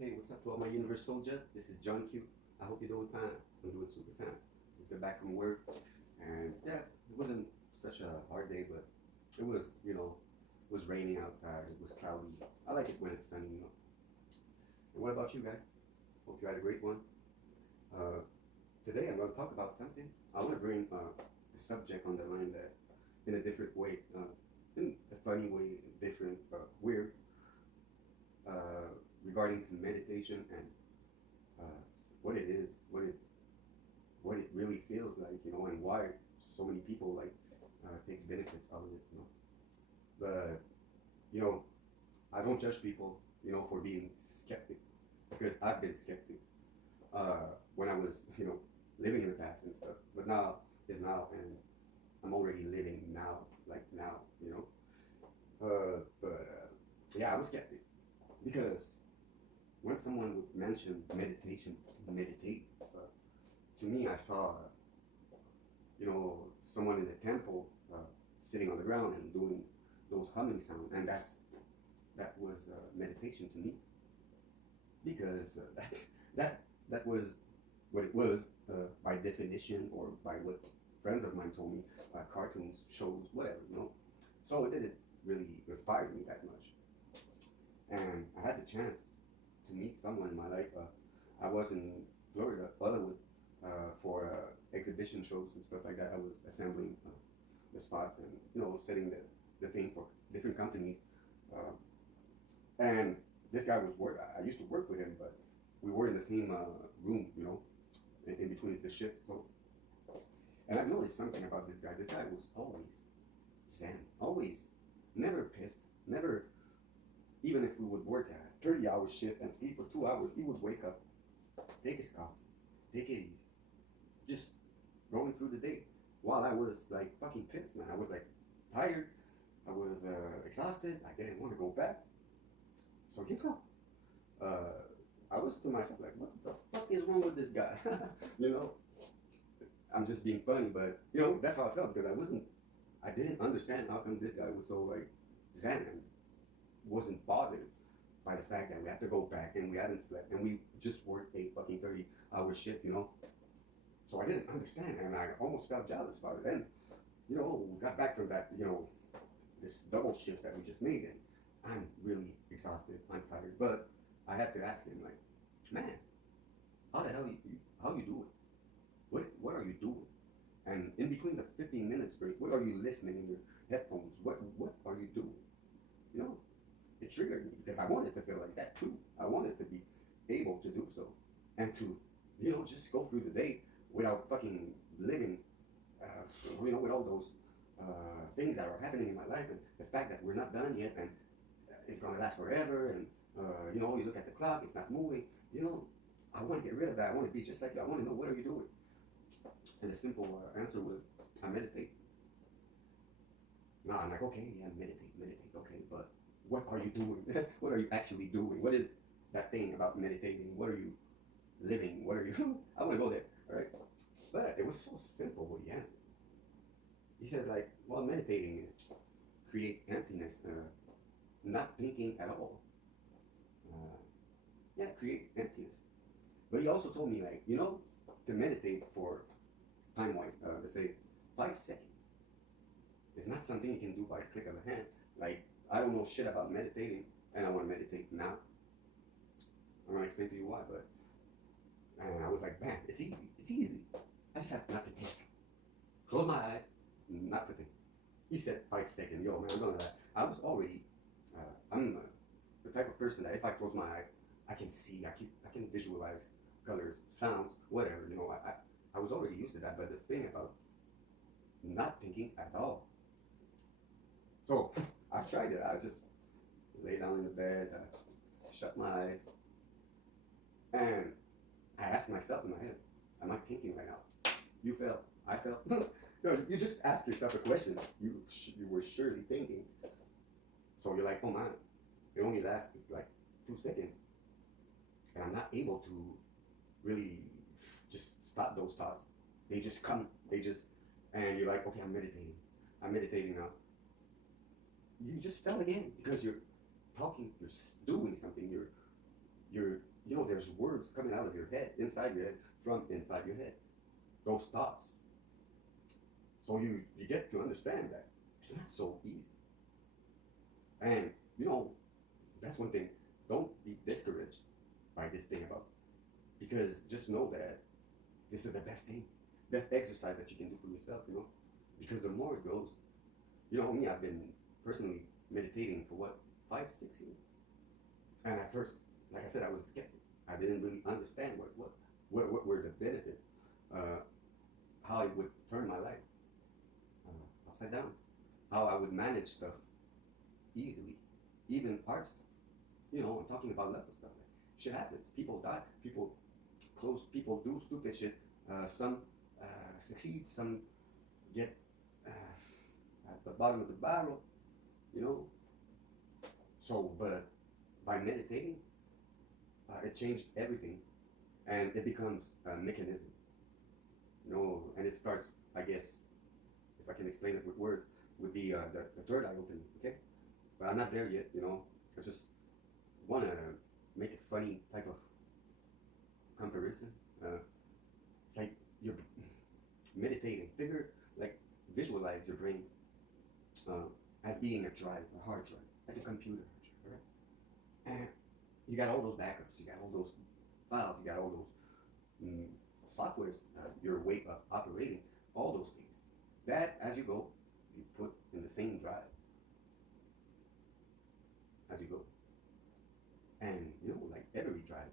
Hey, what's up to all my universe soldier? This is John Q. I hope you're doing fine. I'm doing super fine. Just got back from work, and yeah, it wasn't such a hard day, but it was, it was raining outside. It was cloudy. I like it when it's sunny. And what about you guys? Hope you had a great one. Uh, Today I'm going to talk about something. I want to bring a subject on the line that, in a different way, in a funny way, different, weird, regarding to meditation and uh, what it is, what it really feels like, and why so many people like take benefits out of it. But you know, I don't judge people, for being skeptic because I've been skeptic when I was, living in the past and stuff. But now is now, and I'm already living now, like now. But yeah, I was skeptic because when someone would mention meditation, meditate, to me, I saw, someone in the temple sitting on the ground and doing those humming sounds, and that was meditation to me because that that was what it was by definition or by what friends of mine told me, cartoons, shows, whatever. So it didn't really inspire me that much, and I had the chance to meet someone in my life. I was in Florida, Hollywood, for exhibition shows and stuff like that. I was assembling the spots and setting the thing for different companies. Uh, and this guy was work. I used to work with him, but we were in the same room, in between the shifts. So, and I've noticed something about this guy. This guy was always zen, always, never pissed, never. Even if we would work a 30-hour shift and sleep for 2 hours, he would wake up, take his coffee, take it easy, just going through the day. While I was like fucking pissed, man. I was like tired. I was exhausted. I didn't want to go back. So I was to myself like, what the fuck is wrong with this guy? you know, I'm just being funny, but that's how I felt because I didn't understand how come this guy was so like zen and wasn't bothered by the fact that we had to go back and we hadn't slept and we just worked a fucking 30-hour shift. So I didn't understand and I almost felt jealous about it. Then, we got back from that, this double shift that we just made and I'm really exhausted, I'm tired. But I had to ask him like, man, how the hell how you do it? What are you doing? And in between the 15 minutes break, what are you listening in your headphones? What are you doing? You know, it triggered me because I wanted to feel like that too. I wanted to be able to do so and to, just go through the day without fucking living, with all those things that are happening in my life and the fact that we're not done yet and it's gonna last forever and you look at the clock, it's not moving. I want to get rid of that. I want to be just like you. I want to know what are you doing. And the simple answer was, I meditate. No, I'm like, okay, yeah, meditate, okay, but what are you doing? What are you actually doing? What is that thing about meditating? What are you living? What are you? I want to go there, all right? But it was so simple what he answered. He said, like, well, meditating is create emptiness, not thinking at all. Yeah, create emptiness. But he also told me, like, to meditate for time wise, let's say 5 seconds. It's not something you can do by a click of a hand. Like, I don't know shit about meditating, and I want to meditate now. I'm gonna explain to you why, but and I was like, man, it's easy. It's easy. I just have not to think. Close my eyes, not to think. He said 5 seconds. Yo, man, I'm gonna lie. I was already. I'm the type of person that if I close my eyes, I can see. I can visualize colors, sounds, whatever. I was already used to that. But the thing about not thinking at all. So I tried it. I just lay down in the bed, shut my eyes, and I asked myself in my head, am I thinking right now? You felt. I felt. No, you just ask yourself a question. You were surely thinking. So you're like, oh man, it only lasted like 2 seconds, and I'm not able to really just stop those thoughts. They just come. And you're like, okay, I'm meditating. I'm meditating now. You just fell again because you're talking. You're doing something. You're you know, there's words coming out of your head, inside your head, from inside your head. Those thoughts. So you get to understand that it's not so easy. And you know, that's one thing. Don't be discouraged by this thing about, because just know that this is the best thing, best exercise that you can do for yourself, you know. Because the more it goes, you know me, I've been personally meditating for what, 5, 6 years. And at first, like I said, I was a skeptic. I didn't really understand what were the benefits, how it would turn my life upside down, how I would manage stuff easily, even hard stuff. You know, I'm talking about less of stuff. Like, shit happens. People die. People do stupid shit. Some succeed. Some get at the bottom of the barrel. You know. So, but by meditating, it changed everything, and it becomes a mechanism. You know, and it starts. I guess, if I can explain it with words, would be the third eye opening. Okay, but I'm not there yet. You know, I just want to make a funny type of comparison. It's like you're meditating. Visualize your brain as being a drive, a hard drive, like a computer, right? And you got all those backups, you got all those files, you got all those softwares, your way of operating, all those things. That, as you go, you put in the same drive as you go. And, you know, like every drive,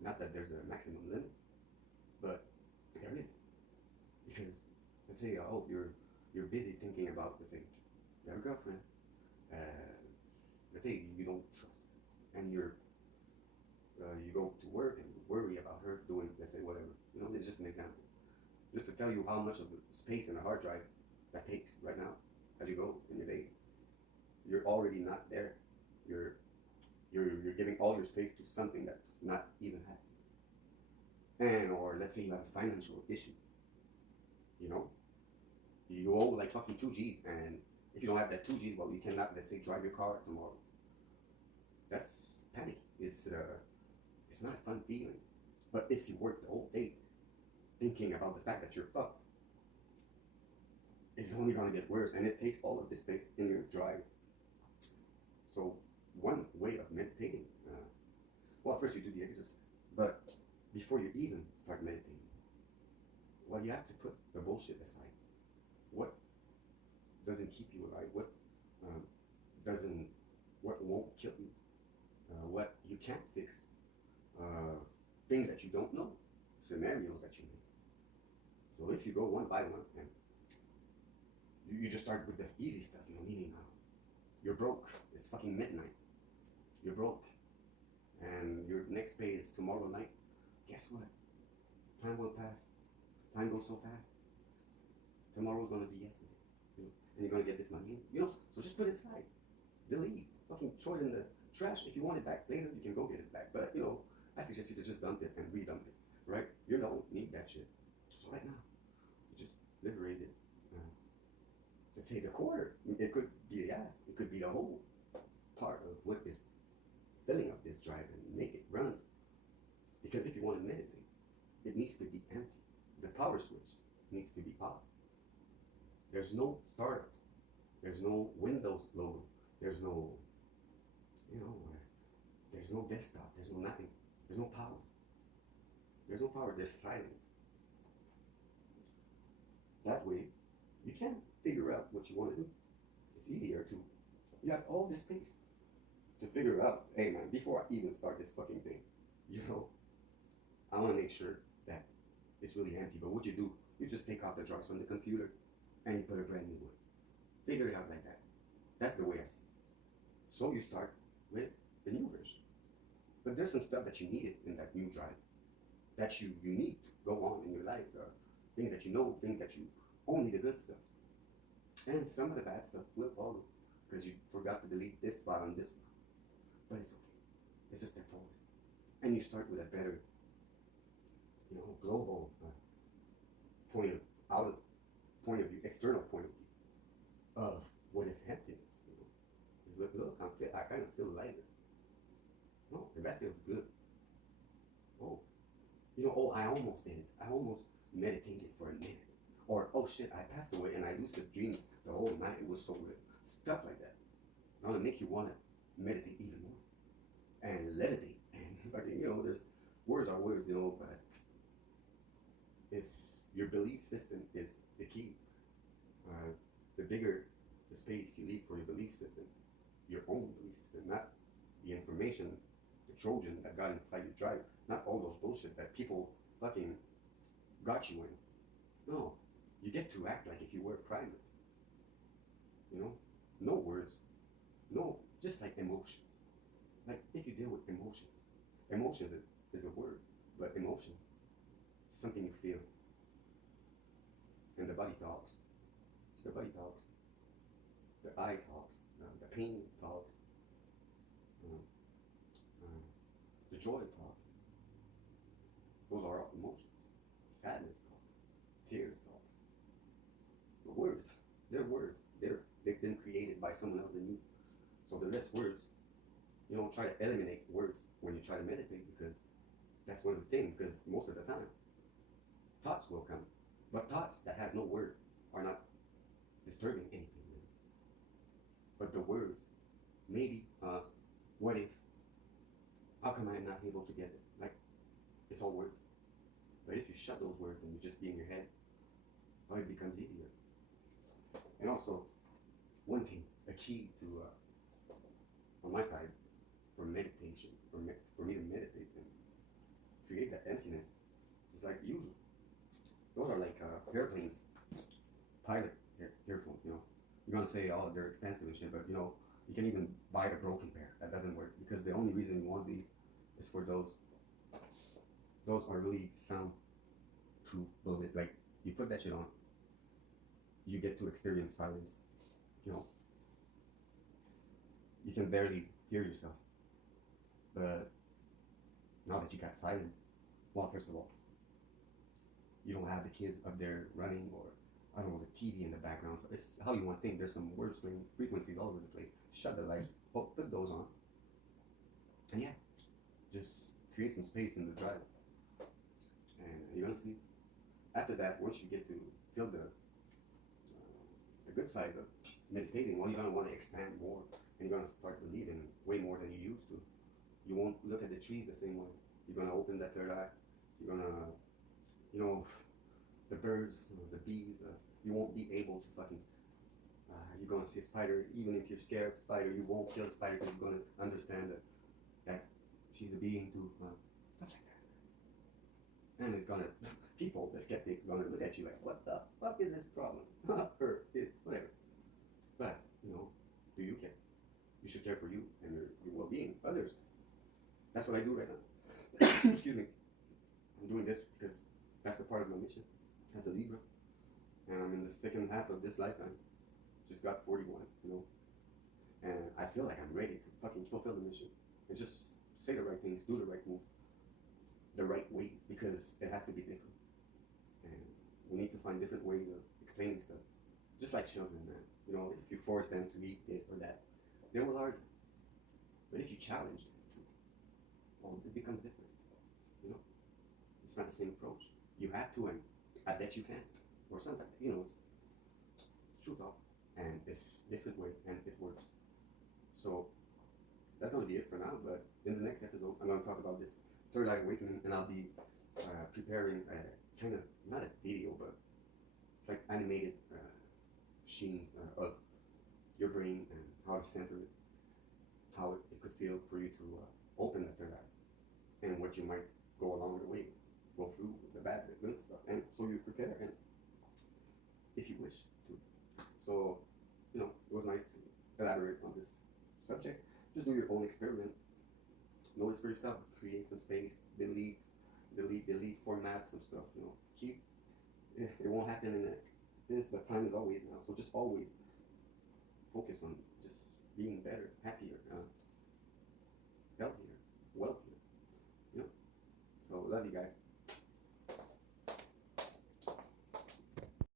not that there's a maximum limit, but there is. Because, let's say, oh, you're busy thinking about, let's say, you have a girlfriend, let's say you don't trust her, and you go to work and you worry about her doing, let's say, whatever. You know, it's just an example. Just to tell you how much of the space in a hard drive that takes right now as you go in your day. You're already not there. You're giving all your space to something that's not even happening. And or let's say you have a financial issue. You know, you owe like fucking 2 G's, and if you don't have that 2 G's, well, you cannot, let's say, drive your car tomorrow. That's panic. It's not a fun feeling. But if you work the whole day thinking about the fact that you're fucked, it's only gonna get worse, and it takes all of this space in your drive. So one way of meditating, well, first you do the exercise, but before you even start meditating, well, you have to put the bullshit aside. What doesn't keep you alive? What won't kill you? What you can't fix? Things that you don't know, scenarios that you make. So if you go one by one, and you just start with the easy stuff, you know, meaning you're broke. It's fucking midnight. You're broke, and your next pay is tomorrow night. Guess what? Time will pass. Time goes so fast. Tomorrow's gonna be yesterday, you know? And you're gonna get this money, you know. So just put it aside, delete, fucking throw it in the trash. If you want it back later, you can go get it back. But you know, I suggest you to just dump it and redump it, right? You don't need that shit. So right now, you just liberate it. Let's say the quarter. It could be the half. It could be the whole part of what is filling up this drive and make it runs. Because if you want to meditate, it needs to be empty. The power switch needs to be off. There's no startup. There's no Windows logo. There's no, you know, there's no desktop. There's no nothing. There's no power. There's no power. There's silence. That way, you can figure out what you want to do. It's easier to, you have all this space to figure out, hey man, before I even start this fucking thing, you know, I want to make sure that it's really empty. But what you do, you just take off the drives from the computer and you put a brand new one. Figure it out like that. That's the way I see it. So you start with the new version. But there's some stuff that you needed in that new drive that you need to go on in your life. Things that you know, things that you, only the good stuff. And some of the bad stuff will follow because you forgot to delete this file and this file. But it's okay. It's a step forward. And you start with a better, you know, global point of view, external point of view of what is happiness. You know, look, I kind of feel lighter. No, if that feels good. Oh, oh, I almost did it. I almost meditated for a minute. Or, oh shit, I passed away and I lucid dreamed the whole night. It was so good. Stuff like that. I want to make you want to meditate even more and levitate. And fucking, there's words are words, but it's your belief system is the key. The bigger the space you leave for your belief system, your own belief system, not the information, the Trojan that got inside your drive, not all those bullshit that people fucking got you in. No, you get to act like if you were private. No words, no, just like emotions. Like if you deal with emotions is a word, but emotion is something you feel, and the body talks. The body talks. The eye talks. The pain talks. The joy talks. Those are all emotions. Sadness talks. Tears talks. The words, they're words. They've been created by someone other than you. So the less words, try to eliminate words when you try to meditate, because that's one of the things. Because most of the time, thoughts will come, but thoughts that has no word are not disturbing anything. But the words, maybe, what if? How come I'm not able to get it? Like, it's all words. But if you shut those words and you just be in your head, it becomes easier. And also, one thing, a key to, on my side, for meditation, for me to meditate and create that emptiness, is like usual. Those are like airplanes, pilot earphones, You're gonna say, oh, they're expensive and shit, but you can even buy a broken pair. That doesn't work, because the only reason you want these is for those. Those are really sound-proof bullet. Like, you put that shit on, you get to experience silence. You can barely hear yourself. But now that you got silence, well, first of all, you don't have the kids up there running, or I don't know, the TV in the background. So it's how you want to think. There's some words playing, frequencies all over the place. Shut the lights, put those on. And yeah, just create some space in the drive. And you're gonna see. After that, once you get to feel the good sides of meditating, well, you're gonna want to expand more, and you're gonna start believing way more than you used to. You won't look at the trees the same way. You're gonna open that third eye. You're gonna, the birds, the bees. You won't be able to fucking. You're gonna see a spider, even if you're scared of a spider, you won't kill a spider, because you're gonna understand that she's a being too. Stuff like that. And it's gonna, the skeptics, gonna look at you like, what the fuck is this problem? Or whatever. But do you care? You should care for you and your well-being, others. That's what I do right now. Excuse me. I'm doing this because that's the part of my mission as a Libra. And I'm in the second half of this lifetime. Just got 41, And I feel like I'm ready to fucking fulfill the mission. And just say the right things, do the right move, the right ways, because it has to be different. And we need to find different ways of explaining stuff. Just like children, man. If you force them to eat this or that, they will argue. But if you challenge them to, well, it becomes different. It's not the same approach. You have to, and I bet you can. Or something, it's true talk. And it's different way, and it works. So that's going to be it for now. But in the next episode, I'm going to talk about this third eye awakening, and I'll be preparing a kind of, not a video, but it's like animated scenes of your brain and how to center it, how it could feel for you to open the third eye, and what you might go along the way, go through the bad, the good stuff, and so you prepare, and if you wish to. So, it was nice to elaborate on this subject. Just do your own experiment. Notice for yourself, create some space, delete, format some stuff, keep, it won't happen in this, but time is always now. So just always focus on just being better, happier, healthier, wealthier, So love you guys.